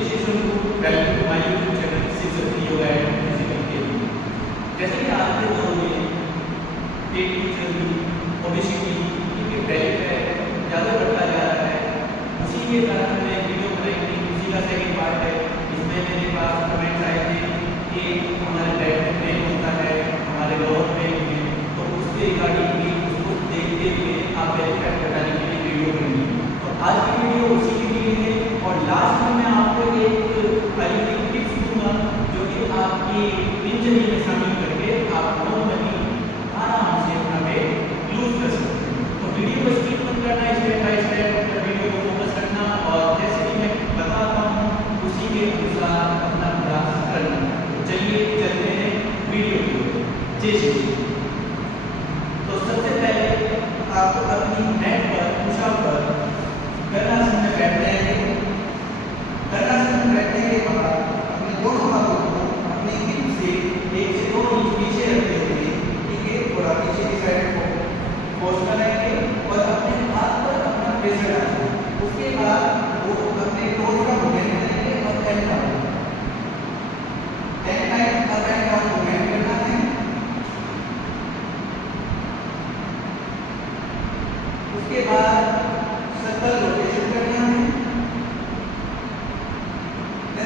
Education को welcome to my YouTube channel six yoga and physical training. जैसे कि आज के दौर में पेट की चर्बी, ओबेसिटी, ये बेली फैट ज़्यादा बढ़ता जा रहा है। उसी के कारण मैं वीडियो बनाई थी, उसी का सेकंड पार्ट है। इसमें मेरे पास कमेंट्स आए थे कि हमारे बैक में पेन होता है, हमारे लोअर बैक में, तो उसके रिगार्डिंग भी उसको देखते हुए आप बेली फैट घटाने के लिए वीडियो बनी। तो आज की वीडियो उसी के लिए है और लास्ट में मैं आपको एक आयुर्वेदिक टिप्स दूंगा जो कि आपकी दिनचर्या में शामिल करके आप नॉर्मली आराम से अपना वेट लूज कर सकते हैं। तो वीडियो को स्किप मत करना, स्टेप बाय स्टेप वीडियो को फोकस करना और जैसे कि मैं बताता हूँ उसी के अनुसार अपना प्रयास करना। तो चलिए चलते हैं वीडियो की। जय श्री कृष्ण। तो सबसे पहले आपको अपनी मैट पर पुशअप पर गर्भासन में बैठ जाएंगे। गर्भासन में बैठने के बाद अपने दोनों हाथों को अपने हिप से 1 से 2 इंच पीछे रखते हुए, ठीक है, थोड़ा पीछे की साइड को पोस्ट करेंगे और अपने हाथ पर अपना प्रेशर डालेंगे। उसके बाद वो अपने टोज का मूवमेंट करेंगे और टेन डाउन मूवमेंट करना है। उसके बाद सर्कल रोटेशन करना है।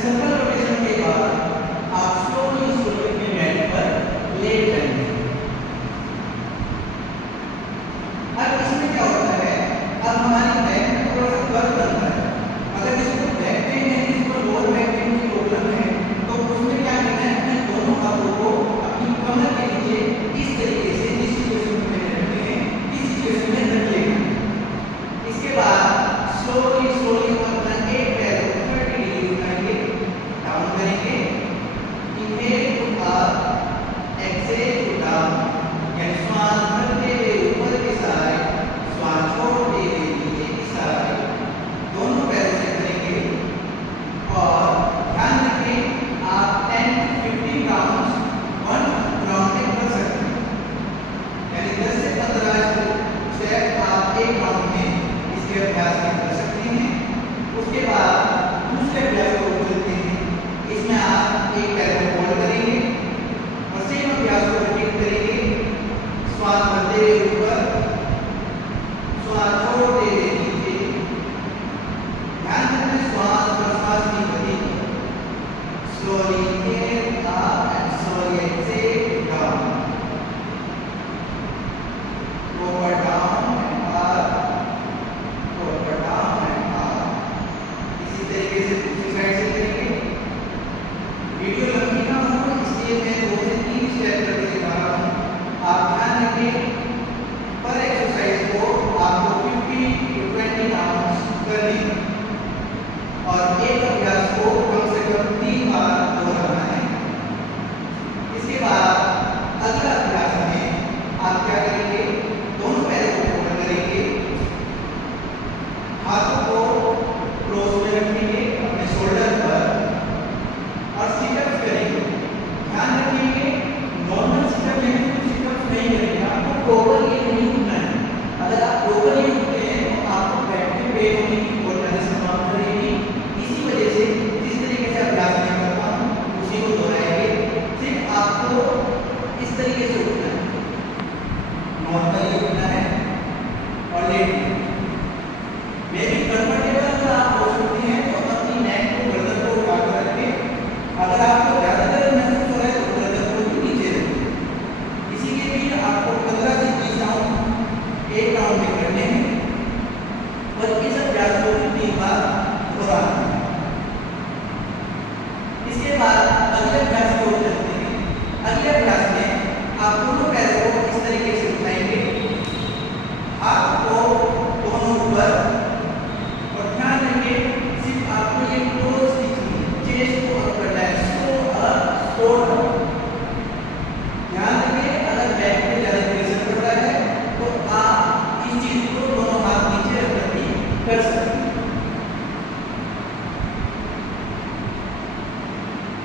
सर्कल रोटेशन के बाद आप स्लोली अपने मैट पर लेट जाएंगे। अब इसमें क्या होता है, अब हमारी बैक में थोड़ा सा कर्व बनता है। अगर इसको बैक पेन है, इसको लोअर बैक पेन की प्रॉब्लम है, तो उसमें क्या करना है, अपने दोनों हाथों को अपनी कमर के नीचे इस तरीके से जिस सिचुएशन में रखते हैं इस सिचुएशन में रख लेना। इसके बाद स्लोली अपना एक पैर को 30 डिग्री उठाएंगे, डाउन करेंगे, inhale to up, exhale to down, यानी श्वास भरते हुए ऊपर की साइड, श्वास छोड़ते हुए नीचे की साइड, दोनों पैरों से करेंगे। और ध्यान रखें आप 10 to 15 राउंड्स वन राउंड में कर सकते हैं, यानी 10 से 15 स्टेप आप एक राउंड में इसके अभ्यास कर सकते हैं। उसके बाद दूसरे अभ्यास को चलते हैं। इसमें आप एक पैर को फोल्ड करेंगे और सेम अभ्यास को रिपीट करेंगे। श्वास भरते हुए ऊपर, श्वास छोड़ते हुए नीचे। ध्यान रखें श्वास प्रश्वास की गति slowly inhale up and slowly exhale down, ऊपर डाउन एंड अप, ऊपर डाउन एंड अप। इसी तरीके से दूसरी साइड से करेंगे। वीडियो लंबी ना हो इसलिए मैं 2 से 3 स्टेप करके दिखा रहा हूँ। आप ध्यान रखें पर एक्सरसाइज को आपको 50 to 20 राउंड्स करनी है और एक अभ्यास को कम से कम 3 बार दोहराना है। इसके बाद अगला अभ्यास में आप क्या करेंगे, दोनों पैरों को फोल्ड करेंगे, हाथों को क्रॉस में रखेंगे अपने शोल्डर पर और सिटअप्स करेंगे। ध्यान रखिए नॉर्मल सिटअप में कुछ सिटअप्स नहीं करेंगे, आपको प्रॉपरली नहीं उठना है। अगर आप प्रॉपरली उठते हैं तो आपको बैक में पेन होने की बहुत संभावना रहेगी। इसी वजह से जिस तरीके से अभ्यास मैं करता हूँ उसी को दोहराएंगे। सिर्फ आपको इस तरीके से उठना है, नॉर्मली उठना है और लेटना है। मे भी कंफर्टेबल अगर आप हो सकते हैं तो अपनी नेक को, गर्दन को उठा कर रखें। अगर आपको ज़्यादा दर्द महसूस हो रहा है तो गर्दन को भी नीचे रखें। इसी के लिए आपको 15 से 20 राउंड एक राउंड में करने हैं और इस अभ्यास को 3 बार दोहराना है। इसके बाद अगले अभ्यास को चलते हैं। अगले अभ्यास में आप दोनों पैरों को इस तरीके से उठाएंगे, हाथ को दोनों ऊपर और ध्यान रखिए सिर्फ आपको ये टोज दिखनी है, चेस्ट को अप करना है, सो डाउन। ध्यान रखिए अगर बैक पे ज़्यादा प्रेशर पड़ रहा है तो आप इस चीज को दोनों हाथ नीचे रखकर भी कर सकते हैं।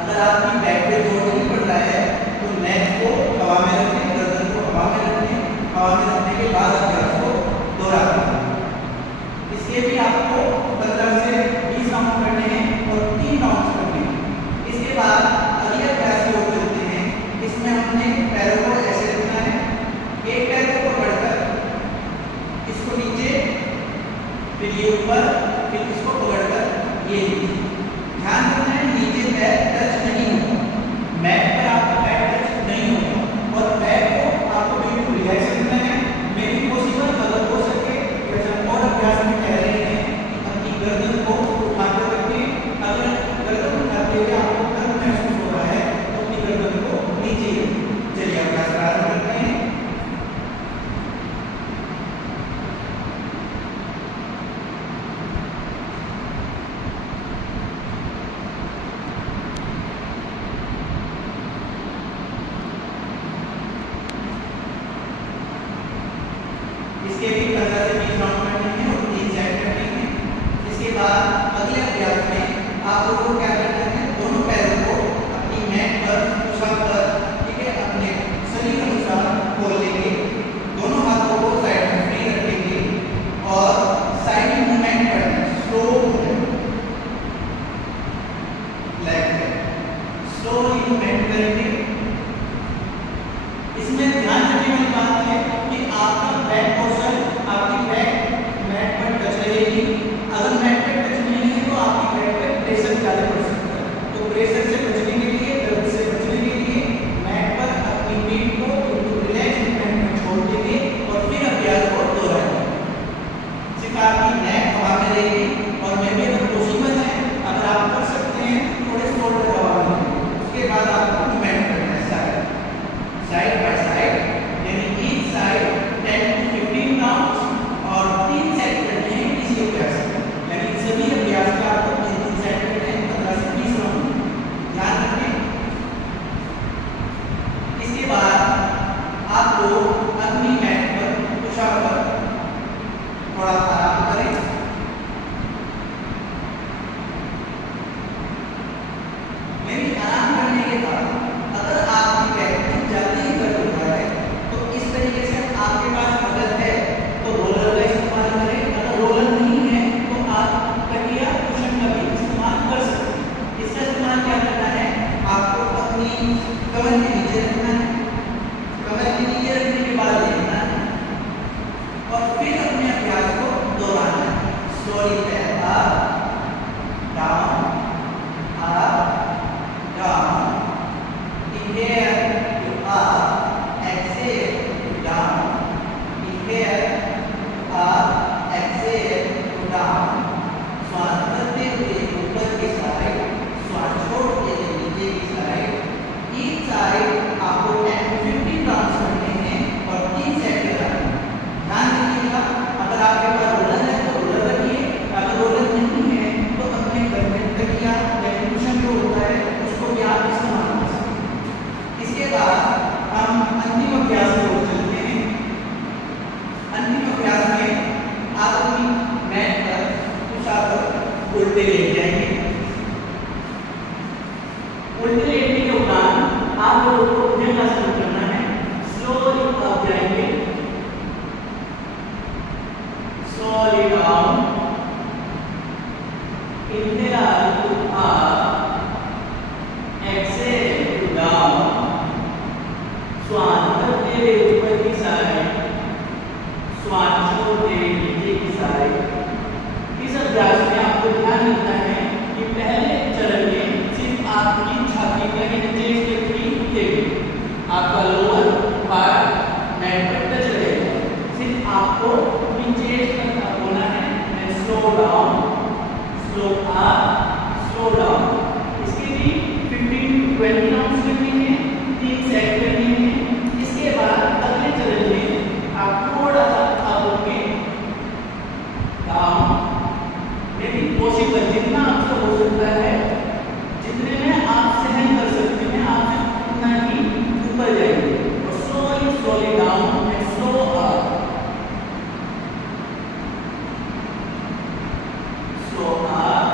अगर आपकी बैक पे जोर नहीं पड़ रहा है तो नेक को हवा में रखें, गर्दन को हवा में रखें। हवा में रखने के बाद अभ्यास को दोहराएं। इसके भी आपको 15 से 20 राउंड करने हैं और 3 ये ध्यान रखना है नीचे पैर टच नहीं होगा, मैट पर आपका पैर टच नहीं होगा और पैर को आपको बिल्कुल रिलैक्स रखना है। मे भी पॉसिबल अगर हो सके जैसे और अभ्यास में कह रहे हैं कि अपनी गर्दन को उठाकर रखें। अगर गर्दन उठाते हुए आपको दर्द महसूस हो रहा है तो अपनी गर्दन को नीचे रखें। चलिए अभ्यास प्रारंभ करते हैं। इसके भी 15 से 20 राउंड करने हैं और 3 सेट करने हैं। इसके बाद अगले अभ्यास में आप लोगों को क्या करना है, दोनों पैरों को अपनी मैट पर पुशअप कर, ठीक है, अपने शरीर अनुसार खोल लेंगे। दोनों हाथों को साइड में फ्री रखेंगे और साइड मूवमेंट करना है, स्लो मूवमेंट, लेग से स्लोली मूवमेंट करेंगे। इसमें ध्यान रखने वाली बात है कि आपका बैक पोर्शन आपकी बैक मैट पर टच रहेगी। अगर मैट पर टच नहीं है तो आपकी बैक पर प्रेशर ज़्यादा पड़ सकता है। तो प्रेशर से बचने के लिए, दर्द से बचने के लिए मैट पर अपनी पीठ को रिलैक्स मूवमेंट में छोड़ देंगे और फिर अभ्यास को दोहराएंगे। सिर्फ आपकी नेक हवा में रहेगी और मैं भी अगर पॉसिबल है, अगर आप कर सकते हैं थोड़े शोल्डर हवा में, उसके बाद आपको मूवमेंट करना है साइड बाय साइड, यानी ईच साइड 10 to 15 राउंड्स और 3 सेट करते हैं इसी अभ्यास में। यानी सभी अभ्यास का आपको 3 सेट करते हैं 15 से 20 राउंड। ध्यान रखें। इसके बाद आप लोग अपनी मैट पर पुशअप कर थोड़ा आराम करें। मेरी आराम करने के बाद अगर आपकी बैक में ज़्यादा ही दर्द हो रहा है तो इस तरीके से आपके पास मदद है तो रोलर का इस्तेमाल करें। अगर रोलर नहीं है तो आप तकिया कुशन का भी इस्तेमाल कर सकते हैं। इसका इस्तेमाल क्या करना है, आपको अपनी कमर के नीचे रखना है। कमर के नीचे रखने के बाद देखना है और फिर अपने अभ्यास को दोहराना है। स्लोली पैर up down inhale to up, exhale to down, inhale to up, exhale to down। श्वास करते हुए ऊपर की साइड, श्वास छोड़ते हुए नीचे की साइड। ईच साइड आपको 10 to 15 राउंड्स करने हैं और 3 सेट कराने हैं। ध्यान रखिएगा, अगर आपके पास रोलर है तो रोलर रखिए, अगर रोलर नहीं है तो अपने घर में तकिया या कुशन जो होता है उसको भी आप इस्तेमाल कर सकते हैं। इसके बाद हम अंतिम अभ्यास की ओर चलते हैं। अंतिम अभ्यास में आप अपनी मैट पर पुशअप उल्टे लेट जाएंगे। उल्टे लेटने के उपरांत आप लोगों को भुजंगासन करना है। स्लोली अप जाएंगे, slowly down, inhale to up, exhale to down। श्वास करते हुए ऊपर की साइड, श्वास छोड़ते हुए नीचे की साइड। इस अभ्यास में आपको ध्यान रखना है कि पहले चरण में सिर्फ आपकी छाती पे चेस्ट फ्री उठेगी, आपका लोअर पार्ट मैट पर टच रहेगा। सिर्फ आपको अपनी चेस्ट पर बोलना है slow down, slow up, slow down. इसके भी 15 to 20 राउंड्स करने हैं, 3 सेट करने हैं। इसके बाद अगले चरण में आप थोड़ा सा आपके डाउन, मे बी पॉसिबल जितना आपसे हो सकता है, जितने में आप सहन कर सकते हैं आप उतना ही ऊपर जाइए और slowly down and slow up, slow up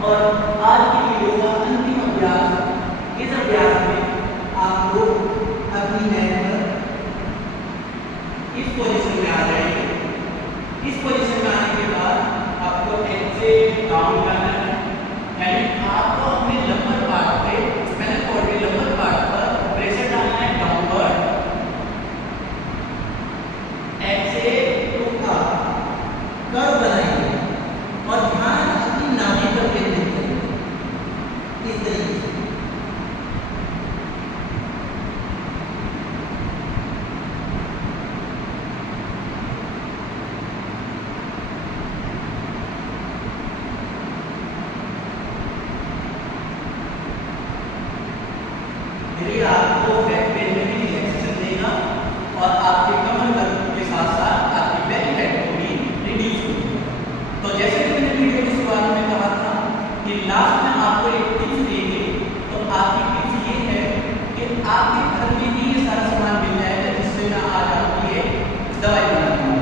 और आज की वीडियो का अंतिम अभ्यास, इस अभ्यास में आपको अपनी नैन इस पोजीशन में आ जाएंगे। इस पोजीशन में आने के बाद आपको ऐसे डाउन करना है, यानी आपको अपने लंबर पार्ट पे, स्पाइनल कॉर्ड के लंबर पार्ट पर प्रेशर डालना है डाउनवर्ड, ऐसे टू अप कर्व बनाएंगे और ध्यान अपनी नाभि पर केंद्रित करें इस तरीके से। ये आपको बैक पेन में भी रिलैक्सेशन देगा और आपके कमर दर्द के साथ साथ आपकी बैक फैट को भी रिड्यूस करेगा। तो जैसे कि मैंने वीडियो की शुरुआत में कहा था कि लास्ट में आपको एक टिप्स देंगे, तो आपकी टिप्स ये है कि आपके घर में भी ये सारा सामान मिल जाएगा जिससे ना आज आपकी ये दवाई बनानी है।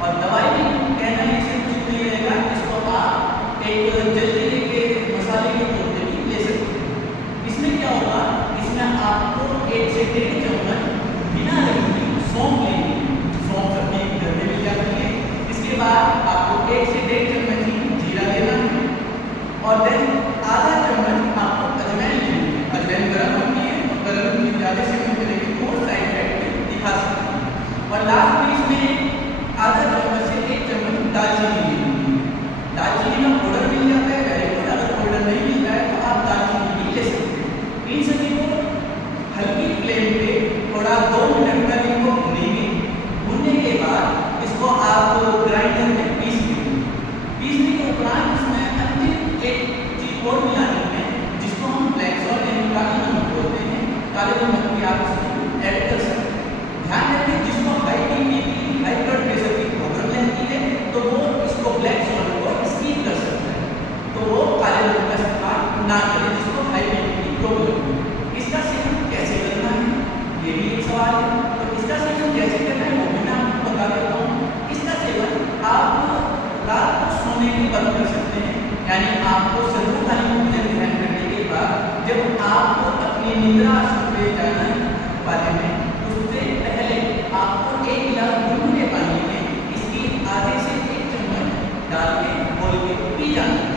और दवाई में कहना ही सिर्फ कुछ नहीं रहेगा, इसको आप एक जल्दी के मसाले के तौर पे भी ले सकते हैं। इसमें क्या होगा, आपको 1 से 1.5 चम्मच बिना रखी सौंफ लेनी है। सौंफ सब्जी घर में मिल जाती है। इसके बाद आपको 1 से 1.5 चम्मच ही जीरा लेना है और देन आधा चम्मच आपको अजवाइन लेनी है। अजवाइन गर्म होती है, गर्म की ज़्यादा सेवन करेंगे तो साइड इफेक्ट दिखा सकती है। और लास्ट में इसमें आधा चम्मच से 1 चम्मच दालचीनी लेनी है। दालचीनी का पाउडर मिल जाता है, वेरी गुड। अगर पाउडर नहीं मिलता है तो आप दालचीनी भी ले सकते हैं। इन सभी को हल्की फ्लेम पे थोड़ा 2 मिनट तक इनको भूनेंगे। भूनने के बाद इसको आप ग्राइंडर में पीस लेंगे। पीसने के उपरांत इसमें अंतिम एक चीज और मिलानी है जिसको हम ब्लैक सॉल्ट यानी काली नमक बोलते हैं। काले नमक की आप इसमें ऐड कर सकते हैं। ध्यान रखें जिसको high BP high blood pressure की प्रॉब्लम रहती है तो वो इसको ब्लैक सॉल्ट को स्किप कर सकता है, तो वो काले नमक का इस्तेमाल ना करें जिसको हाई बीपी की प्रॉब्लम है। इसका सेवन कैसे करना है ये भी एक सवाल है। तो इसका सेवन कैसे करना है वो भी मैं आपको बता देता हूँ। इसका सेवन आप रात को सोने के वक्त कर सकते हैं, यानी आपको सर्वकालीन भोजन ग्रहण करने के बाद जब आपको अपनी निद्रा आसन पे जाना वाले में उससे पहले आपको 1 गिलास गुनगुने पानी में इसकी आधे से 1 चम्मच डाल के घोल के पी जाना है।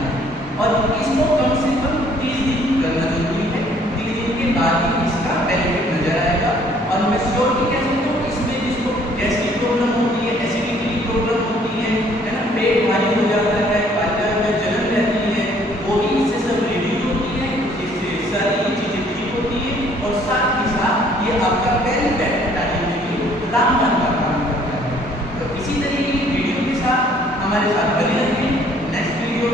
और इसको कम से कम 30 दिन करना जरूरी है। 30 दिन के बाद ही इसका बेनिफिट नजर आएगा। और मैं श्योरिटी कह सकता हूँ इसमें जिसको गैस की प्रॉब्लम होती है, एसिडिटी की प्रॉब्लम होती है ना, पेट भारी हो जाता है, पाचन में जलन रहती है, वो भी इससे सब रिड्यूस होती है, इससे सारी चीजें ठीक होती है। और साथ ही साथ ये आपका बेली फैट घटाने के लिए रामबाण का काम करता है। तो इसी तरीके की वीडियो के साथ हमारे साथ बने रहिए। Next video